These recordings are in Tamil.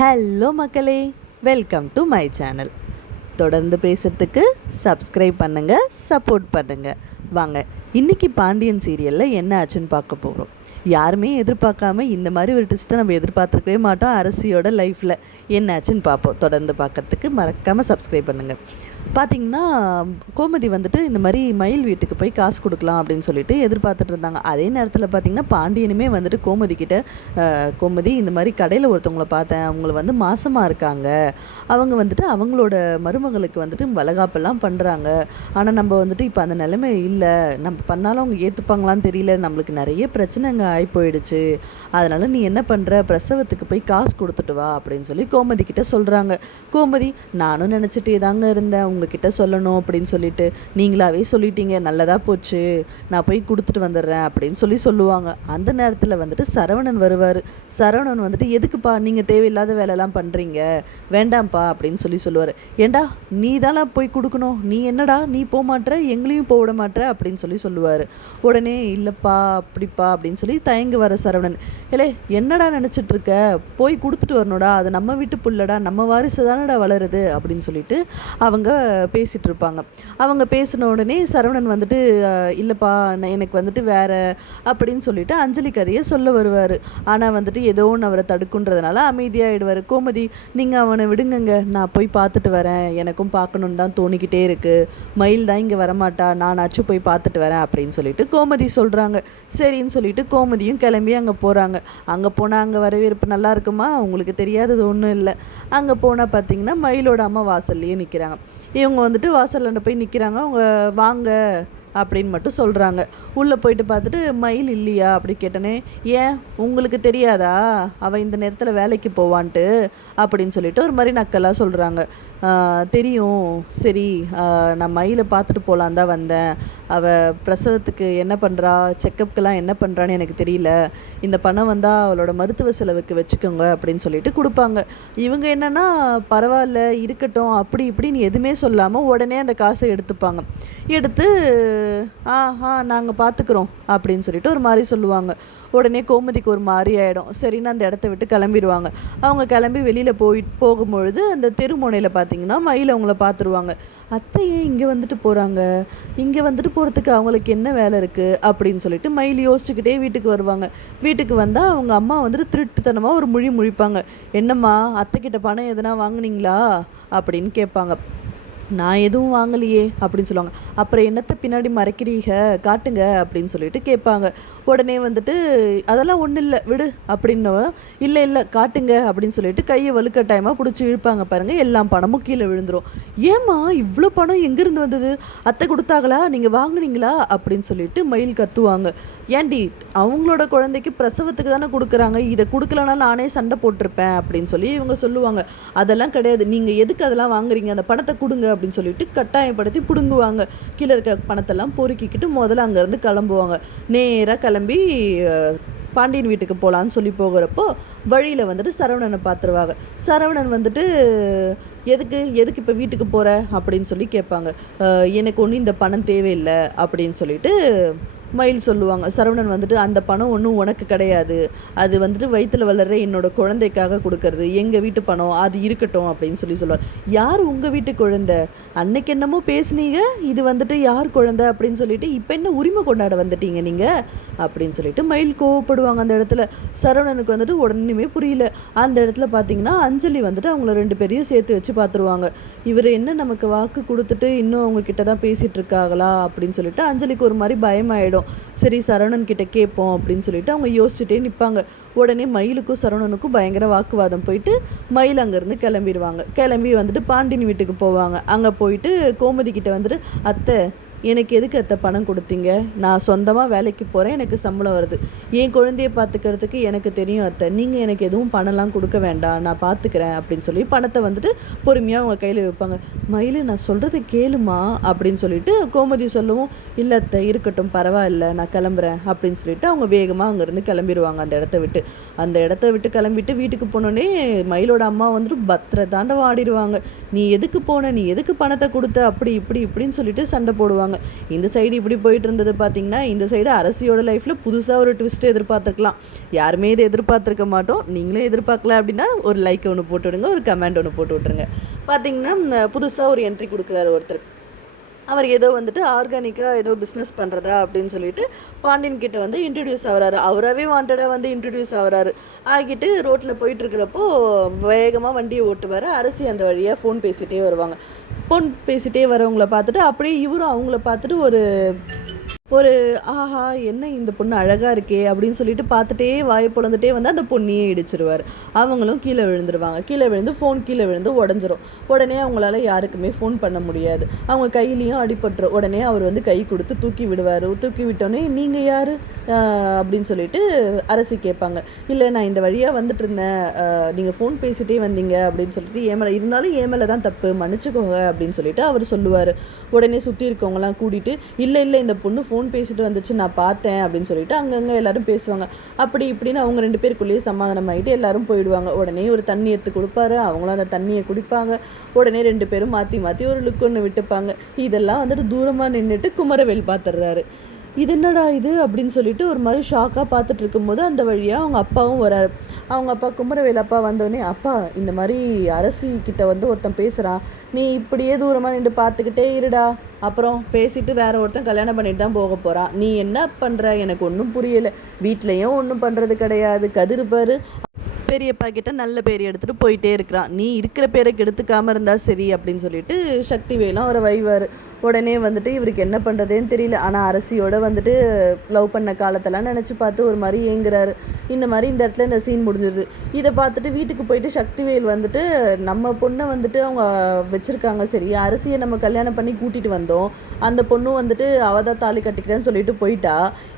ஹலோ மக்களே, வெல்கம் டு மை சேனல். தொடர்ந்து பேசுகிறதுக்கு சப்ஸ்கிரைப் பண்ணுங்கள், சப்போர்ட் பண்ணுங்கள். வாங்க இன்றைக்கி பாண்டியன் சீரியலில் என்ன ஆச்சுன்னு பார்க்க போகிறோம். யாருமே எதிர்பார்க்காம இந்த மாதிரி ஒரு ட்விஸ்ட்டை நம்ம எதிர்பார்த்துருக்கவே மாட்டோம். அரசியோட லைஃப்பில் என்ன ஆச்சுன்னு பார்ப்போம். தொடர்ந்து பார்க்குறதுக்கு மறக்காமல் சப்ஸ்கிரைப் பண்ணுங்கள். பார்த்திங்கன்னா கோமதி வந்துட்டு இந்த மாதிரி மயில் வீட்டுக்கு போய் காசு கொடுக்கலாம் அப்படின்னு சொல்லிட்டு எதிர்பார்த்துட்டு இருந்தாங்க. அதே நேரத்தில் பார்த்திங்கன்னா பாண்டியனுமே வந்துட்டு கோமதி இந்த மாதிரி கடையில் ஒருத்தவங்கள பார்த்தேன், அவங்கள வந்து மாசமாக இருக்காங்க, அவங்க வந்துட்டு அவங்களோட மருமகளுக்கு வந்துட்டு வளகாப்பெல்லாம் பண்ணுறாங்க, ஆனால் நம்ம வந்துட்டு இப்போ அந்த நிலைமை இல்லை, நம்ம பண்ணாலும் அவங்க ஏற்றுப்பாங்களான்னு தெரியல, நம்மளுக்கு நிறைய பிரச்சனைங்க ஆகி போயிடுச்சு, அதனால் நீ என்ன பண்ணுற, பிரசவத்துக்கு போய் காசு கொடுத்துட்டு வா அப்படின்னு சொல்லி கோமதி கிட்ட சொல்கிறாங்க. கோமதி, நானும் நினச்சிட்டே தாங்க இருந்தேன் உங்ககிட்ட சொல்லணும் அப்படின்னு சொல்லிட்டு, நீங்களாவே சொல்லிட்டீங்க, நல்லதாக போச்சு, நான் போய் கொடுத்துட்டு வந்துடுறேன் அப்படின்னு சொல்லுவாங்க. அந்த நேரத்தில் வந்துட்டு சரவணன் வருவார். சரவணன் வந்துட்டு, எதுக்குப்பா நீங்கள் தேவையில்லாத வேலைலாம் பண்ணுறீங்க, வேண்டாம்ப்பா அப்படின்னு சொல்லுவார். ஏண்டா நீ தானே போய் கொடுக்கணும், நீ என்னடா நீ போக மாட்டேற, எங்களையும் போக விட மாட்டேற அப்படின்னு சொல்லுவார். உடனே இல்லைப்பா அப்படிப்பா அப்படின்னு சொல்லி தயங்கு வர சரவணன், இல்லை என்னடா நினச்சிட்டு இருக்க, போய் கொடுத்துட்டு வரணுடா, அது நம்ம வீட்டு புள்ளடா, நம்ம வாரிசு தானடா வளருது அப்படின்னு சொல்லிட்டு அவங்க பேசிகிட்டு இருப்பாங்க. அவங்க பேசின உடனே சரவணன் வந்துட்டு, இல்லைப்பா எனக்கு வந்துட்டு வேறு அப்படின்னு சொல்லிட்டு அஞ்சலி கதையை சொல்ல வருவார். ஆனால் வந்துட்டு ஏதோ ஒன்று அவரை தடுக்குன்றதுனால அமைதியாகிடுவார். கோமதி, நீங்கள் அவனை விடுங்கங்க, நான் போய் பார்த்துட்டு வரேன், எனக்கும் பார்க்கணுன்னு தான் தோணிக்கிட்டே இருக்குது, மயில் தான் இங்கே வரமாட்டா, நானாச்சும் போய் பார்த்துட்டு வரேன் அப்படின்னு சொல்லிட்டு கோமதி சொல்கிறாங்க. சரின்னு சொல்லிட்டு கோமதியும் கிளம்பி அங்கே போகிறாங்க. அங்கே போனால் அங்கே வரவேற்பு நல்லா இருக்குமா, உங்களுக்கு தெரியாதது ஒன்றும் இல்லை. அங்கே போனால் பார்த்தீங்கன்னா மயிலோட அம்மா வாசல்லையே நிற்கிறாங்க. இவங்க வந்துட்டு வாசலில் போய் நிற்கிறாங்க. அவங்க வாங்க அப்படின்னு மட்டும் சொல்கிறாங்க. உள்ளே போயிட்டு பார்த்துட்டு மயில் இல்லையா அப்படி கேட்டனே, ஏன் உங்களுக்கு தெரியாதா அவள் இந்த நேரத்தில் வேலைக்கு போவான்ட்டு அப்படின்னு சொல்லிட்டு ஒரு மாதிரி நக்கலாக சொல்கிறாங்க. தெரியும், சரி நான் மயிலை பார்த்துட்டு போகலான் தான் வந்தேன், அவள் பிரசவத்துக்கு என்ன பண்ணுறா, செக்கப்புக்கெல்லாம் என்ன பண்ணுறான்னு எனக்கு தெரியல, இந்த பணம் வந்தால் அவளோட மருத்துவ செலவுக்கு வச்சுக்கோங்க அப்படின்னு சொல்லிட்டு கொடுப்பாங்க. இவங்க என்னென்னா பரவாயில்ல இருக்கட்டும் அப்படி இப்படின்னு எதுவுமே சொல்லாமல் உடனே அந்த காசை எடுத்துப்பாங்க. எடுத்து நாங்கள் பார்த்துக்குறோம் அப்படின்னு சொல்லிட்டு ஒரு மாதிரி சொல்லுவாங்க. உடனே கோமதிக்கு ஒரு மாதிரி ஆகிடும். சரின்னு அந்த இடத்த விட்டு கிளம்பிடுவாங்க. அவங்க கிளம்பி வெளியில் போகும்பொழுது அந்த தெருமுனையில் பார்த்தீங்கன்னா மயில் அவங்கள பார்த்துருவாங்க. அத்தையே இங்கே வந்துட்டு போகிறாங்க, இங்கே வந்துட்டு போகிறதுக்கு அவங்களுக்கு என்ன வேலை இருக்குது அப்படின்னு சொல்லிட்டு மயில் யோசிச்சுக்கிட்டே வீட்டுக்கு வருவாங்க. வீட்டுக்கு வந்தால் அவங்க அம்மா வந்துட்டு திருட்டுத்தனமாக ஒரு முழிப்பாங்க. என்னம்மா அத்தைக்கிட்ட பணம் எதுனா வாங்கினீங்களா அப்படின்னு கேட்பாங்க. நான் எதுவும் வாங்கலையே அப்படின்னு சொல்லுவாங்க. அப்புறம் என்னத்தை பின்னாடி மறைக்கிறீங்க, காட்டுங்க அப்படின்னு சொல்லிட்டு கேட்பாங்க. உடனே வந்துட்டு அதெல்லாம் ஒன்றும் இல்லை விடு அப்படின்னு, இல்லை காட்டுங்க அப்படின்னு சொல்லிட்டு கையை வலுக்கட்டாயமாக பிடிச்சி இழுப்பாங்க பாருங்கள். எல்லாம் பணமும் கீழே விழுந்துடும். ஏம்மா இவ்வளோ பணம் எங்கேருந்து வந்தது, அத்தை கொடுத்தாங்களா, நீங்கள் வாங்கினீங்களா அப்படின்னு சொல்லிட்டு மயில் கத்துவாங்க. ஏன்டி அவங்களோட குழந்தைக்கு பிரசவத்துக்கு தானே கொடுக்குறாங்க, இதை கொடுக்கலனா நானே சண்டை போட்டிருப்பேன் அப்படின்னு சொல்லி இவங்க சொல்லுவாங்க. அதெல்லாம் கிடையாது, நீங்கள் எதுக்கு அதெல்லாம் வாங்குறீங்க, அந்த பணத்தை கொடுங்க அப்படின்னு சொல்லிட்டு கட்டாயப்படுத்தி பிடுங்குவாங்க. கீழே இருக்க பணத்தெல்லாம் பொறுக்கிக்கிட்டு முதல்ல அங்கேருந்து கிளம்புவாங்க. நேராக கிளம்பி பாண்டியன் வீட்டுக்கு போகலான்னு சொல்லி போகிறப்போ வழியில் வந்துட்டு சரவணனை பார்த்துருவாங்க. சரவணன் வந்துட்டு எதுக்கு இப்போ வீட்டுக்கு போகிற அப்படின்னு சொல்லி கேட்பாங்க. எனக்கு ஒன்றும் இந்த பணம் தேவையில்லை அப்படின்னு சொல்லிட்டு மயில் சொல்லுவாங்க. சரவணன் வந்துட்டு, அந்த பணம் ஒன்றும் உனக்கு கிடையாது, அது வந்துட்டு வயிற்றில் வளர்கிற என்னோட குழந்தைக்காக கொடுக்கறது, எங்கள் வீட்டு பணம், அது இருக்கட்டும் அப்படின்னு சொல்லுவார். யார் உங்கள் வீட்டு குழந்தை, அன்னைக்கு என்னமோ பேசுனீங்க, இது வந்துட்டு யார் குழந்தை அப்படின்னு சொல்லிட்டு இப்போ என்ன உரிமை கொண்டாட வந்துட்டீங்க நீங்கள் அப்படின்னு சொல்லிட்டு மயில் கோவப்படுவாங்க. அந்த இடத்துல சரவணனுக்கு வந்துட்டு உடனே புரியல. அந்த இடத்துல பார்த்தீங்கன்னா அஞ்சலி வந்துட்டு அவங்கள 2 பேரையும் சேர்த்து வச்சு பார்த்துருவாங்க. இவர் என்ன நமக்கு வாக்கு கொடுத்துட்டு இன்னும் அவங்க கிட்ட தான் பேசிகிட்டு இருக்காங்களா அப்படின்னு சொல்லிட்டு அஞ்சலிக்கு ஒரு மாதிரி பயமாயிடும். சரி சரவணன் கிட்ட கேட்போம் அப்படின்னு சொல்லிட்டு அவங்க யோசிச்சுட்டே நிற்பாங்க. உடனே மயிலுக்கும் சரவணனுக்கும் பயங்கர வாக்குவாதம் போயிட்டு மயில் அங்கேருந்து கிளம்பி வந்துட்டு பாண்டியன் வீட்டுக்கு போவாங்க. அங்கே போயிட்டு கோமதி கிட்ட வந்துட்டு, அத்தை எனக்கு எதுக்கு அத்தை பணம் கொடுத்தீங்க, நான் சொந்தமாக வேலைக்கு போகிறேன், எனக்கு சம்பளம் வருது, என் குழந்தைய பார்த்துக்கிறதுக்கு எனக்கு தெரியும் அத்தை, நீங்கள் எனக்கு எதுவும் பணம்லாம் கொடுக்க வேண்டாம், நான் பார்த்துக்கிறேன் அப்படின்னு சொல்லி பணத்தை வந்துட்டு பொறுமையாக அவங்க கையில் வைப்பாங்க. மயில், நான் சொல்கிறது கேளுமா அப்படின்னு சொல்லிட்டு கோமதி சொல்லவும், இல்லை அத்தை இருக்கட்டும் பரவாயில்ல நான் கிளம்புறேன் அப்படின்னு சொல்லிட்டு அவங்க வேகமாக அங்கேருந்து கிளம்பிடுவாங்க. அந்த இடத்த விட்டு கிளம்பிட்டு வீட்டுக்கு போனோடனே மயிலோட அம்மா வந்துட்டு பத்திர தாண்டவம் ஆடிடுவாங்க. நீ எதுக்கு போன, நீ எதுக்கு பணத்தை கொடுத்த, அப்படி இப்படின்னு சொல்லிட்டு சண்டை போடுவாங்க. சொல்லுவாங்க. இந்த சைடு இப்படி போயிட்டு இருந்தது பார்த்திங்கன்னா, இந்த சைடு அரசியோட லைஃப்பில் புதுசாக ஒரு ட்விஸ்ட்டு எதிர்பார்த்துருக்கலாம். யாருமே இதை எதிர்பார்த்துருக்க மாட்டோம். நீங்களும் எதிர்பார்க்கல அப்படின்னா ஒரு லைக் ஒன்று போட்டு விடுங்க, ஒரு கமெண்ட் ஒன்று போட்டு விட்ருங்க. பார்த்திங்கன்னா புதுசாக ஒரு என்ட்ரி கொடுக்குறாரு ஒருத்தர். அவர் ஏதோ வந்துட்டு ஆர்கானிக்காக ஏதோ பிஸ்னஸ் பண்ணுறதா அப்படின்னு சொல்லிட்டு பாண்டியன் கிட்ட வந்து இன்ட்ரடியூஸ் ஆகிறாரு. அவராகவே வாண்டடாக வந்து இன்ட்ரடியூஸ் ஆகிறாரு. ஆகிட்டு ரோட்டில் போயிட்டுருக்கிறப்போ வேகமாக வண்டியை ஓட்டுவார். அரசி அந்த வழியாக ஃபோன் பேசிகிட்டே வருவாங்க. ஃபோன் பேசிகிட்டே வரவங்கள பார்த்துட்டு அப்படியே இவரும் அவங்கள பார்த்துட்டு ஒரு ஆஹா என்ன இந்த பொண்ணு அழகாக இருக்கே அப்படின்னு சொல்லிட்டு பார்த்துட்டே வாயை பொழந்துட்டே வந்து அந்த பொண்ணையே இடிச்சிருவார். அவங்களும் கீழே விழுந்துருவாங்க. கீழே விழுந்து ஃபோன் கீழே விழுந்து உடஞ்சிரும். உடனே அவங்களால யாருக்குமே ஃபோன் பண்ண முடியாது. அவங்க கையிலையும் அடிபட்டுரும். உடனே அவர் வந்து கை கொடுத்து தூக்கி விடுவார். தூக்கி விட்டோன்னே நீங்கள் யார் அப்படின்னு சொல்லிட்டு அரசி கேட்பாங்க. இல்லை நான் இந்த வழியாக வந்துட்டு இருந்தேன், நீங்கள் ஃபோன் பேசிகிட்டே வந்தீங்க அப்படின்னு சொல்லிட்டு ஏமலை இருந்தாலும் ஏமலை தான் தப்பு, மன்னிச்சுக்கோங்க அப்படின்னு சொல்லிட்டு அவர் சொல்லுவார். உடனே சுற்றி இருக்கவங்களாம் கூட்டிகிட்டு இல்லை இந்த பொண்ணு ஃபோன் பேசிட்டு வந்துச்சு நான் பார்த்தேன் அப்படின்னு சொல்லிட்டு அங்கங்கே எல்லாரும் பேசுவாங்க. அப்படி இப்படின்னு அவங்க 2 பேருக்குள்ளேயே சமாதானம் ஆகிட்டு எல்லாரும் போயிடுவாங்க. உடனே ஒரு தண்ணி எடுத்து கொடுப்பாரு. அவங்களும் அந்த தண்ணியை குடிப்பாங்க. உடனே 2 பேரும் மாற்றி ஒரு லுக் ஒன்று விட்டுப்பாங்க. இதெல்லாம் வந்துட்டு தூரமாக நின்றுட்டு குமரவேல் பார்த்துடுறாரு. இது என்னடா இது அப்படின்னு சொல்லிட்டு ஒரு மாதிரி ஷாக்காக பார்த்துட்டு இருக்கும்போது அந்த வழியாக அவங்க அப்பாவும் வராரு. அவங்க அப்பா குமரவேல் அப்பா வந்தோடனே, அப்பா இந்த மாதிரி அரசி கிட்ட வந்து ஒருத்தன் பேசுகிறான், நீ இப்படியே தூரமாக நின்று பார்த்துக்கிட்டே இருடா, அப்புறம் பேசிட்டு வேற ஒருத்தன் கல்யாணம் பண்ணிட்டு தான் போக போகிறான், நீ என்ன பண்ணுற எனக்கு ஒன்றும் புரியலை, வீட்லேயும் ஒன்றும் பண்ணுறது கிடையாது, கதிர் பாரு பெரியப்பா கிட்ட நல்ல பேர் எடுத்துகிட்டு போயிட்டே இருக்கிறான், நீ இருக்கிற பேரை கெடுத்துக்காமல் இருந்தால் சரி அப்படின்னு சொல்லிட்டு சக்திவேலும் அவரை வைவார். உடனே வந்துட்டு இவருக்கு என்ன பண்ணுறதுன்னு தெரியல. ஆனால் அரசியோட வந்துட்டு லவ் பண்ண காலத்தெல்லாம் நினச்சி பார்த்து ஒரு மாதிரி ஏங்குறாரு. இந்த மாதிரி இந்த இடத்துல இந்த சீன் முடிஞ்சிருது. இதை பார்த்துட்டு வீட்டுக்கு போயிட்டு சக்திவேல் வந்துட்டு நம்ம பொண்ணை வந்துட்டு அவங்க வச்சுருக்காங்க, சரி அரசியை நம்ம கல்யாணம் பண்ணி கூட்டிகிட்டு வந்தோம், அந்த பொண்ணும் வந்துட்டு அவதான் தாலி கட்டிக்கிறேன்னு சொல்லிட்டு போயிட்டா,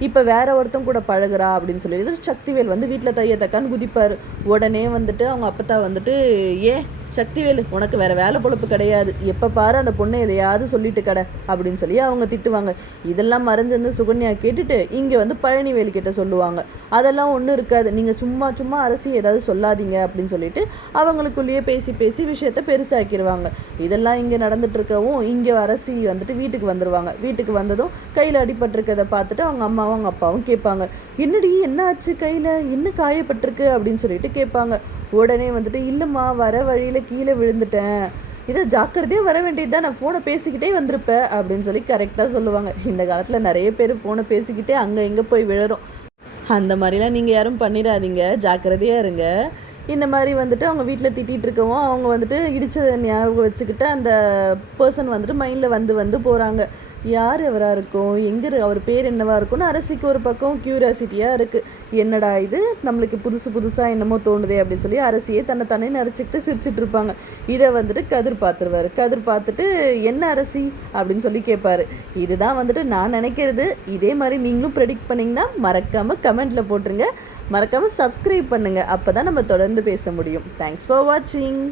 இப்போ வேற ஒருத்தன் கூட பழகுறா அப்படின்னு சொல்லிட்டு சக்திவேல் வந்து வீட்டில் தைய தக்கான்னு குதிப்பார். உடனே வந்துட்டு அவங்க அப்பத்தா வந்துட்டு, ஏன் சக்திவேலு உனக்கு வேறு வேலை பொழப்பு கிடையாது, எப்போ பாரு அந்த பொண்ணை எதையாவது சொல்லிட்டு கடை அப்படின்னு சொல்லி அவங்க திட்டுவாங்க. இதெல்லாம் மறைஞ்சிருந்து சுகன்யா கேட்டுட்டு இங்கே வந்து பழனிவேலு கிட்ட சொல்லுவாங்க. அதெல்லாம் ஒன்றும் இருக்காது, நீங்கள் சும்மா அரசி ஏதாவது சொல்லாதீங்க அப்படின்னு சொல்லிட்டு அவங்களுக்குள்ளேயே பேசி விஷயத்த பெருசாக்கிடுவாங்க. இதெல்லாம் இங்கே நடந்துட்டுருக்கவும் இங்கே அரசி வந்துட்டு வீட்டுக்கு வந்துடுவாங்க. வீட்டுக்கு வந்ததும் கையில் அடிபட்டிருக்கதை பார்த்துட்டு அவங்க அம்மாவும் அவங்க அப்பாவும் கேட்பாங்க, என்னடி என்ன ஆச்சு, கையில் என்ன காயப்பட்டிருக்கு அப்படின்னு சொல்லிட்டு கேட்பாங்க. உடனே வந்துட்டு இல்லைம்மா வர வழியில் கீழே விழுந்துட்டேன், இதை ஜாக்கிரதையாக வர வேண்டியது தான், நான் ஃபோனை பேசிக்கிட்டே வந்திருப்பேன் அப்படின்னு சொல்லி கரெக்டாக சொல்லுவாங்க. இந்த காலத்தில் நிறைய பேர் ஃபோனை பேசிக்கிட்டே அங்கே எங்கே போய் விழறோம். அந்த மாதிரிலாம் நீங்கள் யாரும் பண்ணிடாதீங்க, ஜாக்கிரதையாக இருங்க. இந்த மாதிரி வந்துட்டு அவங்க வீட்டில் திட்டிகிட்டு இருக்கவும் அவங்க வந்துட்டு இடித்ததை ஞாபகம் வச்சுக்கிட்டு அந்த பர்சன் வந்துட்டு மைண்டில் வந்து போகிறாங்க. யார் எவராக இருக்கும், எங்கே அவர் பேர் என்னவா இருக்கும்னு அரசிக்கு ஒரு பக்கம் க்யூரியாசிட்டியாக இருக்குது. என்னடா இது நம்மளுக்கு புதுசாக என்னமோ தோணுதே அப்படின்னு சொல்லி அரசியே தன்னை நினச்சிக்கிட்டு சிரிச்சிட்டு இருப்பாங்க. இதை வந்துட்டு கதிர் பார்த்துருவார். கதிர் பார்த்துட்டு என்ன அரசி அப்படின்னு சொல்லி கேட்பாரு. இதுதான் வந்துட்டு நான் நினைக்கிறது. இதே மாதிரி நீங்களும் ப்ரெடிக்ட் பண்ணிங்கன்னா மறக்காமல் கமெண்ட்டில் போட்டுருங்க. மறக்காமல் சப்ஸ்கிரைப் பண்ணுங்கள், அப்போ தான் நம்ம தொடர்ந்து பேச முடியும். தேங்க்ஸ் ஃபார் வாட்சிங்.